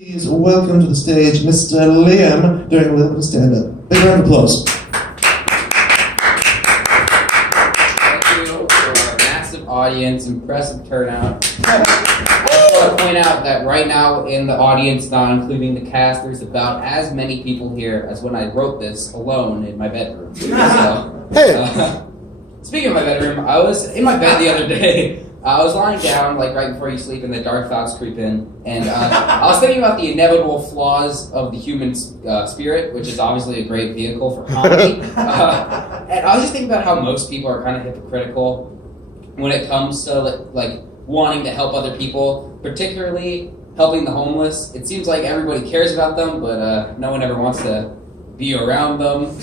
Please welcome to the stage Mr. Liam doing a little bit of stand-up. Big round of applause. Thank you for a massive audience, impressive turnout. I just want to point out that right now in the audience, not including the cast, there's about as many people here as when I wrote this alone in my bedroom. So, speaking of my bedroom, I was in my bed the other day. I was lying down, like right before you sleep, and the dark thoughts creep in. And I was thinking about the inevitable flaws of the human spirit, which is obviously a great vehicle for comedy. And I was just thinking about how most people are kind of hypocritical when it comes to like wanting to help other people, particularly helping the homeless. It seems like everybody cares about them, but no one ever wants to be around them.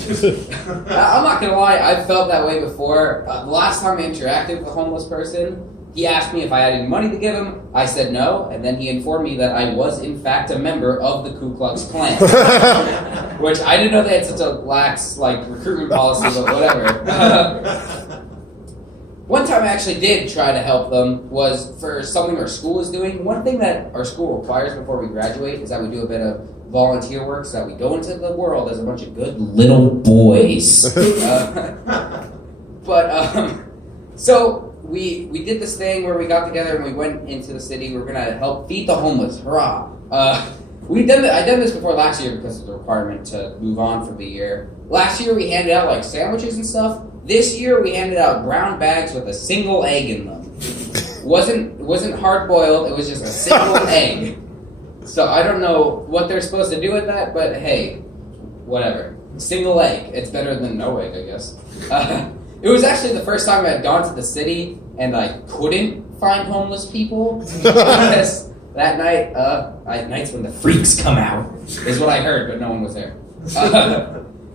I'm not gonna lie, I've felt that way before. The last time I interacted with a homeless person, he asked me if I had any money to give him. I said no, and then he informed me that I was in fact a member of the Ku Klux Klan. Which I didn't know they had such a lax recruitment policy, but whatever. One time I actually did try to help them was for something our school is doing. One thing that our school requires before we graduate is that we do a bit of volunteer work so that we go into the world as a bunch of good little boys. So we did this thing where we got together and we went into the city. We were going to help feed the homeless. Hurrah! I done this before last year because of the requirement to move on for the year. Last year we handed out sandwiches and stuff. This year we handed out brown bags with a single egg in them. Wasn't hard boiled. It was just a single egg. So I don't know what they're supposed to do with that, but hey, whatever. Single egg. It's better than no egg, I guess. It was actually the first time I had gone to the city and I couldn't find homeless people. Because that night, nights when the freaks come out, is what I heard, but no one was there.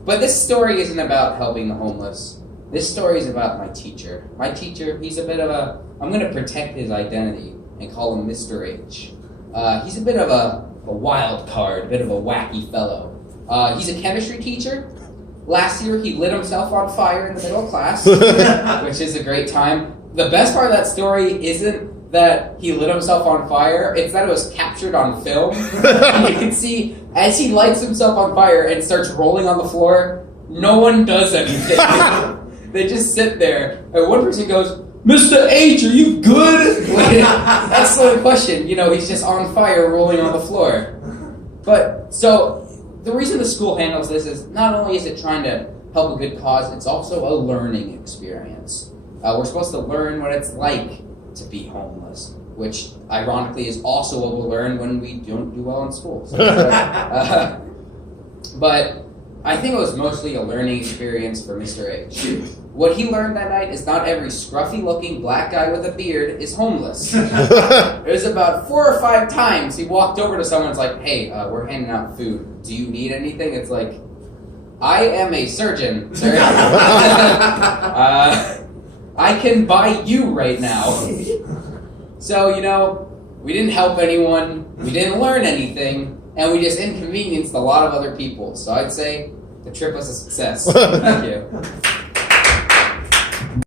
But this story isn't about helping the homeless. This story is about my teacher. My teacher, he's a bit of a... I'm going to protect his identity and call him Mr. H. He's a bit of a wild card, a bit of a wacky fellow. He's a chemistry teacher. Last year, he lit himself on fire in the middle of class, which is a great time. The best part of that story isn't that he lit himself on fire, it's that it was captured on film. And you can see, as he lights himself on fire and starts rolling on the floor, no one does anything. They just sit there, and one person goes, "Mr. H, are you good?" That's the question. He's just on fire rolling on the floor. But, so, the reason the school handles this is not only is it trying to help a good cause, it's also a learning experience. We're supposed to learn what it's like to be homeless, which, ironically, is also what we'll learn when we don't do well in school. So, but I think it was mostly a learning experience for Mr. H. What he learned that night is not every scruffy-looking black guy with a beard is homeless. It was about 4 or 5 times he walked over to someone and was like, "Hey, we're handing out food. Do you need anything?" It's like, "I am a surgeon, sir. I can buy you right now." So, we didn't help anyone, we didn't learn anything, and we just inconvenienced a lot of other people. So I'd say the trip was a success. Thank you.